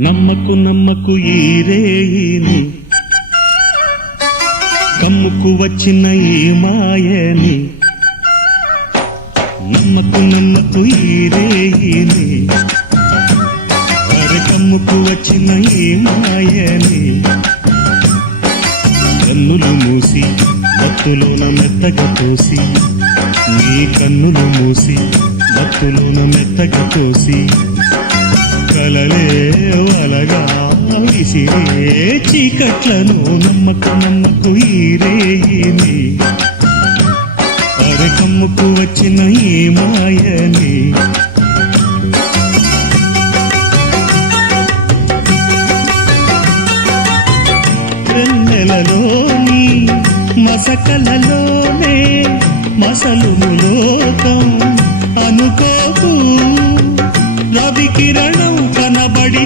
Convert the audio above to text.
నమ్మకు నమ్మకు ఈ రేయిని. కమ్ముకు వచ్చిన ఈ మాయని. నమ్మకు నమ్మకు ఈ రేయిని. కమ్ముకు వచ్చిన ఈ మాయని. కన్నులు మూసి మత్తులోన మెత్తగా తోసి నీ కన్నులు మూసి మత్తులోన మెత్తగా తోసి కలలే విసిరే చీకట్లను నమ్మకు నమ్మకు ఈ రేయిని వచ్చిన ఈ మాయని. రెన్నెలలోని మసకలలోనే మసలు లోకం అనుకోకు. రవి కిరణం కనబడి